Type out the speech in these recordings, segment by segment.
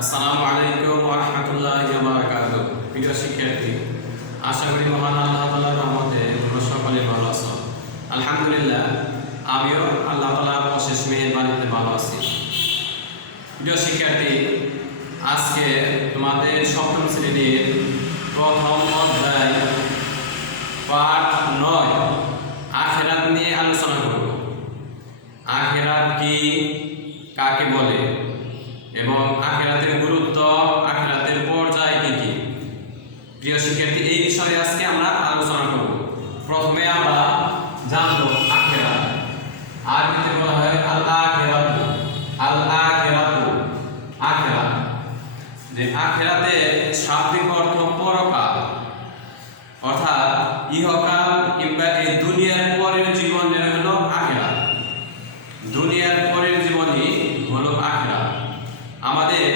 আসসালামু আলাইকুম ওয়া রাহমাতুল্লাহি ওয়া বারাকাতুহু। প্রিয় শিক্ষার্থী, আশা করি মহান আল্লাহ তাআলার রহমতে তোমরা সকলে ভালো আছো। আলহামদুলিল্লাহ, আমিও আল্লাহ তাআলার অশেষ মেহেরবানিতে ভালো আছি। প্রিয় শিক্ষার্থী, আজকে তোমাদের সপ্তম শ্রেণীর প্রথম অধ্যায় পাঠ 9 আখিরাত নিয়ে আলোচনা করব। আখিরাত কি, কাকে বলে এবং আখিরাতের গুরুত্ব, আখিরাতের পর্যায় কি কি। প্রিয় শিক্ষার্থী, এই বিষয়ে আজকে আমরা আলোচনা করব। প্রথমে আমরা জানব আখিরাত। আরবিতে বলা হয় আল আখিরাতু। আল আখিরাতু, আখিরাত। যে আখিরাতের শাব্দিক অর্থ পরকাল, অর্থাৎ ইহকাল কিংবা এই দুনিয়ার পরের জীবনের হলো আখিরাত। দুনিয়ার পরের জীবনই হলো আখিরাত। আমাদের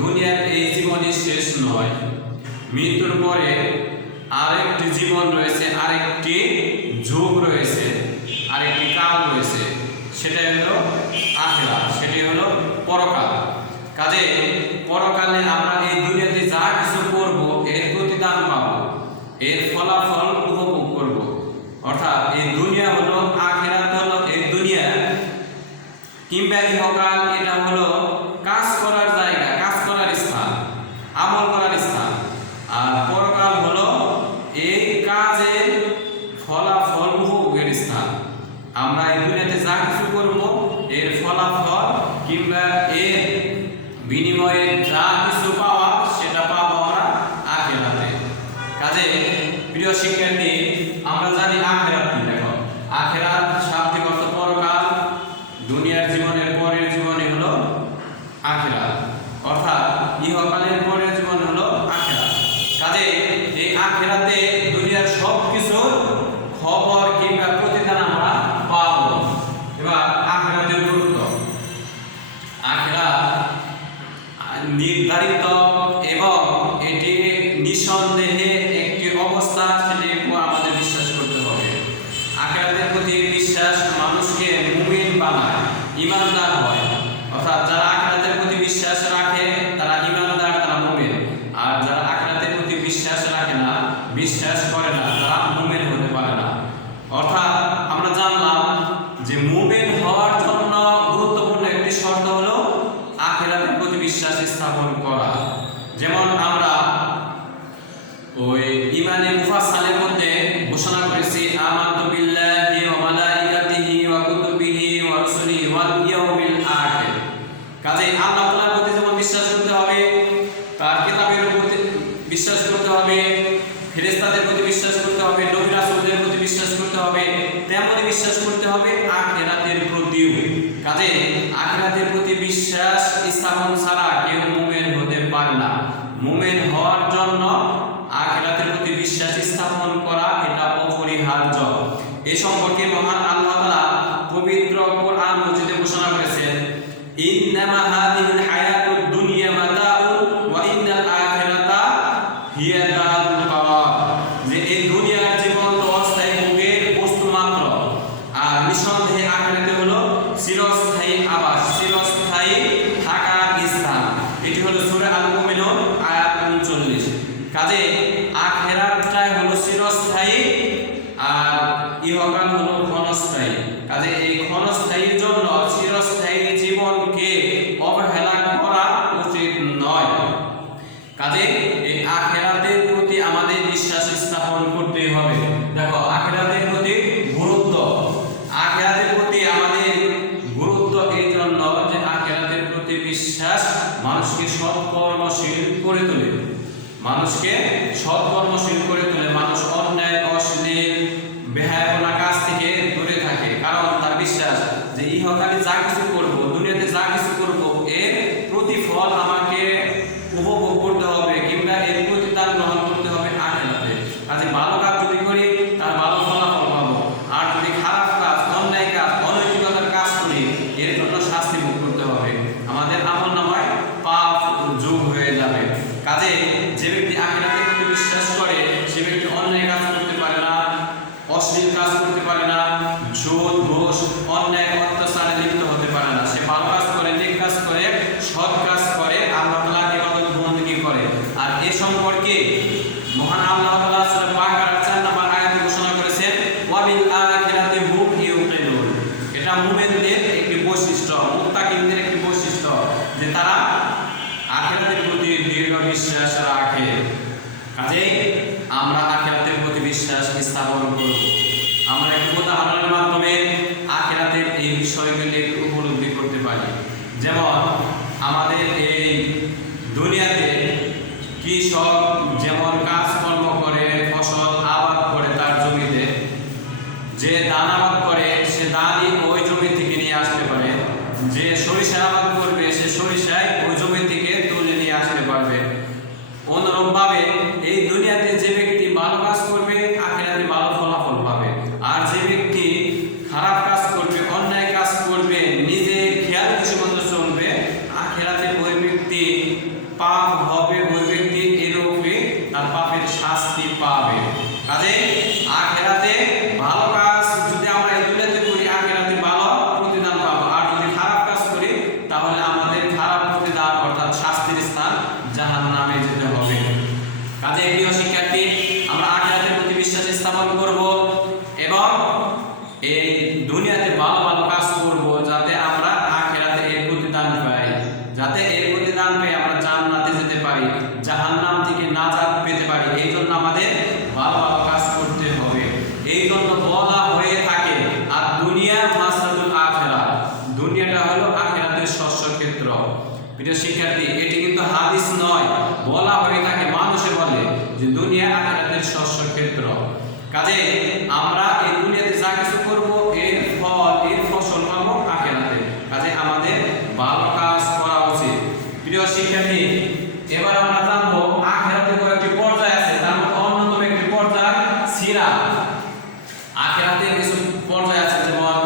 দুনিয়ার এই জীবনই শেষ নয়, মৃত্যুর পরে আরেকটি জীবন রয়েছে, আরেকটি যুগ রয়েছে, আরেকটি কাল রয়েছে, সেটাই হলো আখিরাত, সেটি হলো পরকাল। কাজে পরকালে আমরা এই দুনিয়াতে যা কিছু করব এর প্রতিদান পাব, এর ফলাফল উপভোগ করব। অর্থাৎ এই দুনিয়া হলো, আখিরাত হলো এই দুনিয়া কিংবা ইহকাল, এটা হলো কাজ করার জায়গা, কাজ করার স্থান, আমল করার স্থান। আর পরকাল হলো এই কাজের ফলাফল উপভোগের স্থান। আমরা এই দুনিয়াতে যা কিছু করব এর ফলাফল কিংবা এর বিনিময়ে যা কিছু পাওয়া সেটা পাবো আমরা আখিরাতে। কাজে প্রিয় শিক্ষার্থী, আমরা জানি আখিরাত কি। দেখো, আখিরাত শাব্দিক অর্থ পরকাল, দুনিয়ার জীবনের পরের জীবনই হলো আখিরাত, অর্থাৎ ইহকালের পরের জীবন হলো আখিরাত। কাজে এই আখিরাতে দুনিয়ার সব কিছুর খবর কিংবা প্রতিদান আমরা পাবো। এবার আখিরাতের গুরুত্ব। আখিরাত নির্ধারিত এবং এটি নিঃসন্দেহে একটি অবস্থা, সেটি আমাদের বিশ্বাস করতে হবে। আখিরাতের প্রতি বিশ্বাস মানুষকে মুমিন বানায়, ঈমানদার হয়। অর্থাৎ যারা আখিরাতের প্রতি বিশ্বাস রাখে তারা ঈমানদার, তারা মুমিন। আর যারা আখিরাতের প্রতি বিশ্বাস রাখে না, বিশ্বাস করে না, তারা মুমিন হতে পারে না। অর্থাৎ আমরা জানলাম যে মুমিন হওয়ার জন্য গুরুত্বপূর্ণ একটি শর্ত হলো আখিরাতের প্রতি বিশ্বাস স্থাপন করা। যেমন আমরা ওই ইমানে মুফাসসালের মধ্যে ঘোষণা করেছি আমানতু বিল্লাহি ওয়া মালাইকাতিহি ওয়া কুতুবিহি ওয়া রুসুলিহি ওয়াল ইয়াউমিল আখির। কাজে আল্লাহ তাআলার প্রতি যেমন বিশ্বাস করতে হবে, তার কিতাবের প্রতি বিশ্বাস করতে হবে, ফেরেশতাদের প্রতি বিশ্বাস করতে হবে, নবী রাসূলদের প্রতি বিশ্বাস করতে হবে, তেমনই বিশ্বাস করতে হবে আখিরাতের প্রতিও। কাজে আখিরাতের প্রতি বিশ্বাস স্থাপন ছাড়া কেউ মুমিন হতে পারে না। মুমিন হওয়ার জন্য আখিরাতের প্রতি বিশ্বাস স্থাপন করা এটা অপরিহার্য। এই সম্পর্কে মহান আল্লাহ তাআলা পবিত্র কোরআন মজিদে ঘোষণা করেছেন, ইন্নামা হাযিহিল হায়াতুদ দুনিয়া মাতাউন ওয়া ইন্নাল আখিরাতা হিয়া দারুল কারার। যে এই দুনিয়ার জীবন তো অস্থায়ী ভোগের বস্তু মাত্র, আর নিঃসন্দেহে আখিরাতে হলো চিরস্থায়ী আবাস, চিরস্থায়ী থাকার স্থান। এটি হলো সূরা আল মুমিনুন আয়াত 39। কাজে আখিরাতটাই হলো চিরস্থায়ী আর ইহকাল হলো ক্ষণস্থায়ী। কাজে এই ক্ষণস্থায়ীর জন্য চিরস্থায়ী জীবনকে অবহেলা করা উচিত নয়। কাজে এই আখিরাতের প্রতি আমাদের বিশ্বাস স্থাপন করতে হবে। দেখো, আখিরাতের প্রতি গুরুত্ব, আখিরাতের প্রতি আমাদের গুরুত্ব এই জন্য যে আখিরাতের প্রতি বিশ্বাস মানুষকে সৎকর্মশীল করে তোলে, মানুষকে সৎকর্মশীল করে তোলে। মানুষ অন্যায়, অশ্লীল, বেহায়াপনা কাজ থেকে দূরে থাকে, কারণ তার বিশ্বাস যে ইহকালে যা কিছু করব, দুনিয়াতে যা কিছু করব এর প্রতিফল আমাকে উপভোগ করতে হবে কিংবা এর প্রতিদান গ্রহণ করতে হবে আখিরাতে। কাজে ভালো কাজ যদি করি তার ভালো ফলাফল পাবো, আর যদি খারাপ কাজ, অন্যায় কাজ, অনৈতিকতার কাজ করি এর জন্য শাস্তি ভোগ করতে হবে। আমাদের আমলনামায় পাপ যোগ হয়ে যাবে। কাজে যে ব্যক্তি আখিরাতের প্রতি বিশ্বাস করে সে ব্যক্তি অন্যায় কাজ করতে যেমন আমাদের এই দুনিয়াতে কৃষক যেমন কাজকর্ম করে, ফসল আবাদ করে তার জমিতে, যে ধান আবাদ করে সে ধানই ওই জমি থেকে নিয়ে আসতে পারে, যে সরিষা আবাদ করবে সে সরিষায় ওই জমি থেকে তুলে নিয়ে আসতে পারবে। অনুরূপভাবে এই দুনিয়াতে যে ব্যক্তি ভালো কাজ করবে আখিরাতে ভালো ফলাফল পাবে, আর যে ব্যক্তি খারাপ কাজ করবে, অন্যায় কাজ করবে, নিজে খেয়াল খুশি মতো চলবে, আখিরাতে ওই ব্যক্তি পাপ হবে, ওই ব্যক্তি এরূপে তার পাপের শাস্তি পাবে। কাজে আখিরাতে ভালো কাজ যদি আমরা এই দুনিয়াতে করি আখিরাতে ভালো প্রতিদান পাবো, আর যদি খারাপ কাজ করি তাহলে আমাদের খারাপ প্রতিদান অর্থাৎ শাস্তির স্থান জাহান্নামে যেতে হবে। কাজে প্রিয় শিক্ষার্থী, আমরা আখিরাতের প্রতি বিশ্বাস স্থাপন করব এবং এই দুনিয়াতে ভালো ভালো কাজ করব যাতে আমরা আখিরাতে এর প্রতিদান পাই, যাতে এর প্রতিদান পেয়ে আমরা জান্নাতে যেতে পারি, জাহান্নাম থেকে নাজাত পেতে পারি। এই জন্য আমাদের ভালো ভালো কাজ করতে হবে। এই জন্য বলা হয়ে থাকে আর দুনিয়া মাসরাতুল আখিরা, দুনিয়াটা হলো আখিরাতের শস্য ক্ষেত্র। প্রিয় শিক্ষার্থী, এটি কিন্তু হাদিস নয়, বলা হয়ে থাকে, মানুষে বলে যে দুনিয়া আখিরাতের শস্য ক্ষেত্র। কাজে আমরা এই দুনিয়াতে যা কিছু করব এর ফল, এর ফসল পাবো আখিরাতে। কাজে আমাদের ভালো কাজ করা উচিত। প্রিয় শিক্ষার্থী, এবার আমরা জানবো আখিরাতে কয়েকটি পর্যায় আছে, তার মধ্যে অন্যতম একটি পর্যায় সিরাত। আখিরাতে কিছু পর্যায় আছে, যেমন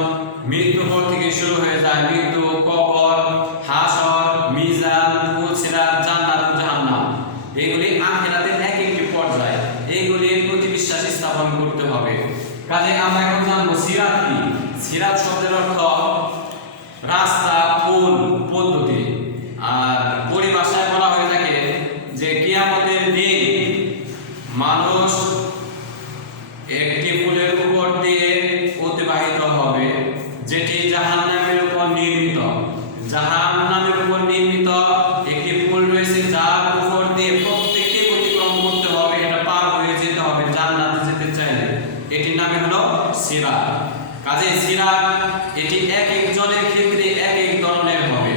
মৃত্যুর পর থেকে শুরু হয়ে যায় মৃত্যু, কবর, হাসর, মিজান, সিরাত, জান্নাত, জাহান্নাম। এগুলি আখিরাতের এক একটি পর্যায়, এইগুলির প্রতি বিশ্বাস স্থাপন করতে হবে। কাজে আমরা এখন জানবো সিরাত কি। সিরাত শব্দের অর্থ রাস্তা, পুল, পদ্ধতি। আর পরিভাষায় বলা হয়ে থাকে যে কিয়ামতের দিন মানুষ একটি পুলের উপর দিয়ে অতিবাহিত হবে, যেটি জাহান্নামের উপর নির্মিত। জাহান্নামের উপর নির্মিত একটি পুল রয়েছে, যার উপর দিয়ে প্রত্যেককে অতিক্রম করতে হবে, এটা পার হয়ে যেতে হবে জান্নাতে যেতে চাইলে। এটির নামে হলো সিরাত। কাজে সিরাত এটি এক একজনের ক্ষেত্রে এক এক ধরনের হবে।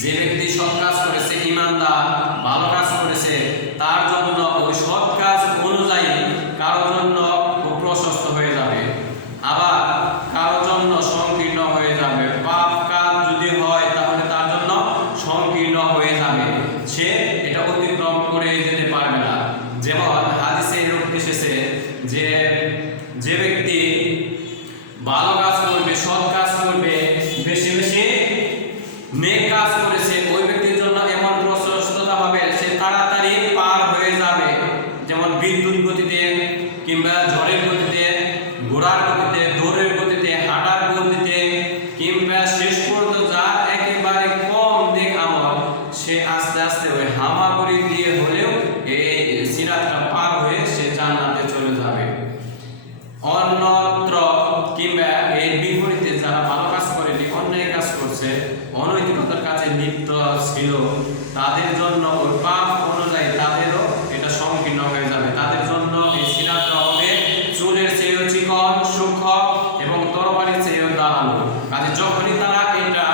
যে ব্যক্তি সৎ কাজ করেছে, ঈমানদার, ভালো কাজ করেছে, তার জন্য ওই সৎ কাজ অনুযায়ী কারোর জন্য খুব প্রশস্ত হয়ে যাবে, আবার কারোর জন্য সংকীর্ণ হয়ে যাবে। পাপ কাজ যদি হয় তাহলে তার জন্য সংকীর্ণ হয়ে যাবে, সে এটা অতিক্রম করে যেতে পারবে না। যেমন হাদিসে এসেছে যে যে ব্যক্তি ভালো কাজ করবে, সৎ কাজ করবে, বেশি বেশি নেক কাজ করেছে, ওই ব্যক্তির জন্য এমন প্রশস্ততা হবে সে তাড়াতাড়ি পার হয়ে যাবে। যেমন বিদ্যুৎ গতিতে কিংবা ঝড়ের গতিতে, ঘোড়ার গতিতে, দৌড়ের গতিতে, হাঁটার গতিতে, কিংবা শেষ পর্যন্ত যার একেবারে কম নেক আমল, সে আস্তে আস্তে ওই হামাগুড়ি দিয়ে হলেও এই সিরাতটা পার হয়ে সে জান্নাতে চলে যাবে। অন্যত্র কিংবা এর বিপরীতে যারা ভালো কাজ করেনি, অন্যায় কাজ করছে, অনৈতিকতার কাছে লিপ্ত ছিল, তাদের জন্য ওই পাপ অনুযায়ী তাদেরও এটা সংকীর্ণ হয়ে যাবে। তাদের জন্য এই সিরাতটা হবে চুলের চেয়েও চিকন, সূক্ষ্ম এবং তরবারির চেয়েও ধারালো। কাজে যখনই তারা এটা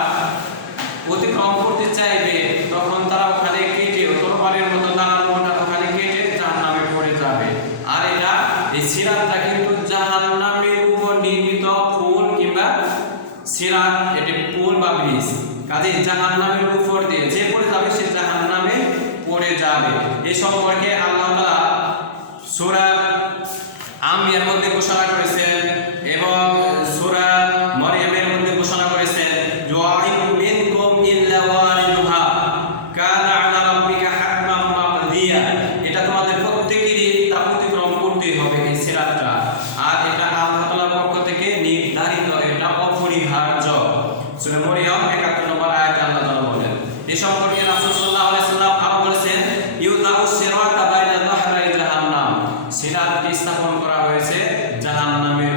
অতিক্রম করতে চাইবে তখন তারা ওখানে কেটে, তরবারির মতো ধারালোটা ওখানে কেটে জাহান্নামে পড়ে যাবে। আর এটা এই সিরাতটা কিন্তু জাহান্নামের উপর নির্মিত পুল কিংবা সিরাত, এটি পুল বা ব্রিজ। কাজে জাহান্নামের উপর দিয়ে যে পড়ে যাবে সে জাহান্নামে পড়ে যাবে। এই সম্পর্কে আল্লাহ তাআলা সূরা আম্বিয়ার মধ্যে ঘোষণা করেছেন এবং সূরা মরিয়মের মধ্যে ঘোষণা করেছেন, ওয়াইন মিনকুম ইল্লা ওয়ারিদুহা কানা আলা রাব্বিকা হাতমান মাকদিয়া। এটা তোমাদের প্রত্যেকেরই তা অতিক্রম করতেই হবে এই সিরাতটা, আর এটা আল্লাহ তাআলার পক্ষ থেকে নির্ধারিত, এটা অপরিহার্য। সূরা মরিয়ম 71 নম্বর আয়াতে আল্লাহ তাআলা বলেন। এই সম্পর্কে রাসূল সাল্লাল্লাহু আলাইহি সাল্লাম আরো বলেছেন, ইউদাউ সিরাতা বাইনা যাহরাই জাহান্নাম। সিরাতটি স্থাপন করা হয়েছে জাহান্নামের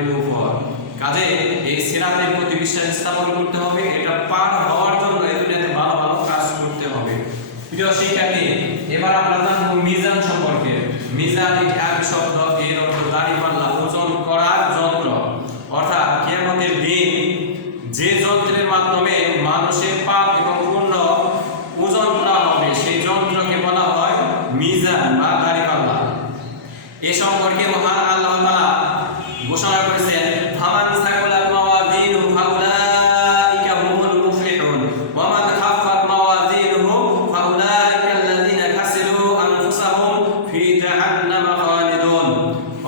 এই সম্পর্কে মহান আল্লাহ তাআলা ঘোষণা করেছেন, ফামান সাকুলাত মাওয়াজিনুহু ফাউলাইকা হুমুল মুফলিহুন ওয়া মান খাফফাত মাওয়াজিনুহু ফাউলাইকা আল্লাযিনা খাসিরু আনফুসাহুম ফি জাহান্নাম খালিদুন।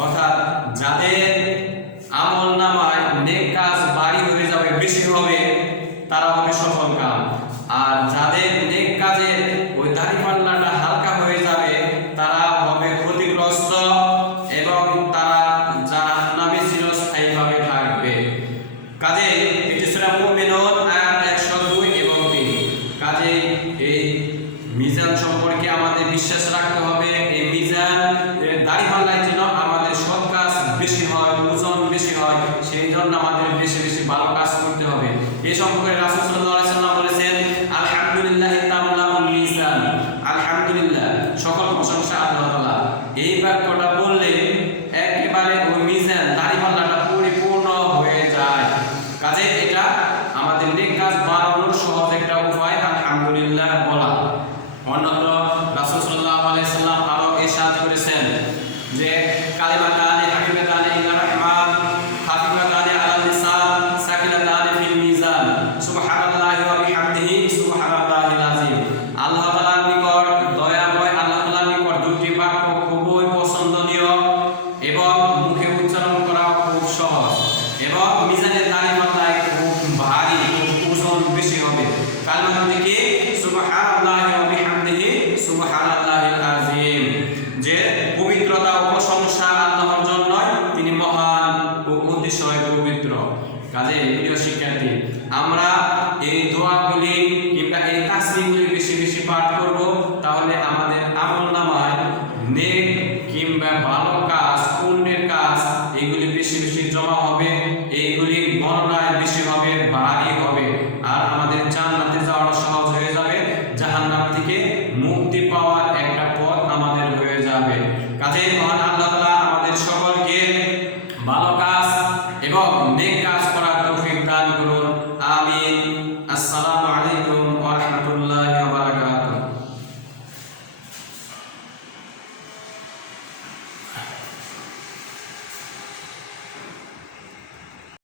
অর্থাৎ যাদের আমলনামায় নেক কাজ ভারী হয়ে যাবে, বেশি হবে, তারা হবে সফল কাম। আর যাদের নেক কাজের ওই দাড়িপাল্লাটা হালকা হয়ে যাবে, তারা হবে ক্ষতিগ্রস্ত এবং তারা জাহান্নামে চিরস্থায়ীভাবে থাকবে। কাজে এটি সূরা মুমিনুন আয়াত 102 এবং 3। কাজে এই মিজান সম্পর্কে আমাদের বিশ্বাস রাখতে হবে। এই মিজান দাড়িপাল্লায় যেন আমাদের সৎ কাজ বেশি হয়, ওজন বেশি হয়, সেই জন্য আমাদের বেশি বেশি ভালো কাজ করতে হবে। এই সম্পর্কে রাসূল সাল্লাল্লাহু আলাইহি ওয়াসাল্লাম বলেছেন, আলহামদুলিল্লাহি তামলাউল মিজান। আলহামদুলিল্লাহ, সকল প্রশংসা আল্লাহ তাআলা। এই বাক্যটা বললে একেবারে ওই মিজান দাড়িপাল্লাটা পরিপূর্ণ হয়ে যায়। কাজে এটা আমাদের নেক কাজ বাড়ানোর সহজ একটা উপায় আলহামদুলিল্লাহ বলা। অন্যত্র রাসূল সাল্লাল্লাহু আলাইহি ওয়াসাল্লাম আরো ইরশাদ করেছেন যে কালিমাতানি হাবিবাতানি ইলার রহমান খাফিফাতানি আলাল লিসান সাকিলাতানি ফিল মিজান সুবহানাল্লাহি ওয়া বিহামদিহি সুবহানাল্লাহিল আযীম। আল্লাহ তাআলার নিকট দয়াময় আল্লাহ তাআলার নিকট দুটি বাক্য খুবই পছন্দনীয় এবং মুখে উচ্চারণ করা খুব সহজ এবং মিজানের দাড়িপাল্লায় খুব ভারী, ওজন বেশি হবে। কালিমাটি কি? সুবহানাল্লাহি ওয়া বিহামদিহি সুবহানাল্লাহিল আযীম। যে পবিত্রতা ও প্রশংসা আল্লাহর জন্য, তিনি মহান ও অতিশয় পবিত্র। কাজে প্রিয় শিক্ষার্থী, আমরা এই দোয়াগুলি কিংবা এই তাসবিহগুলি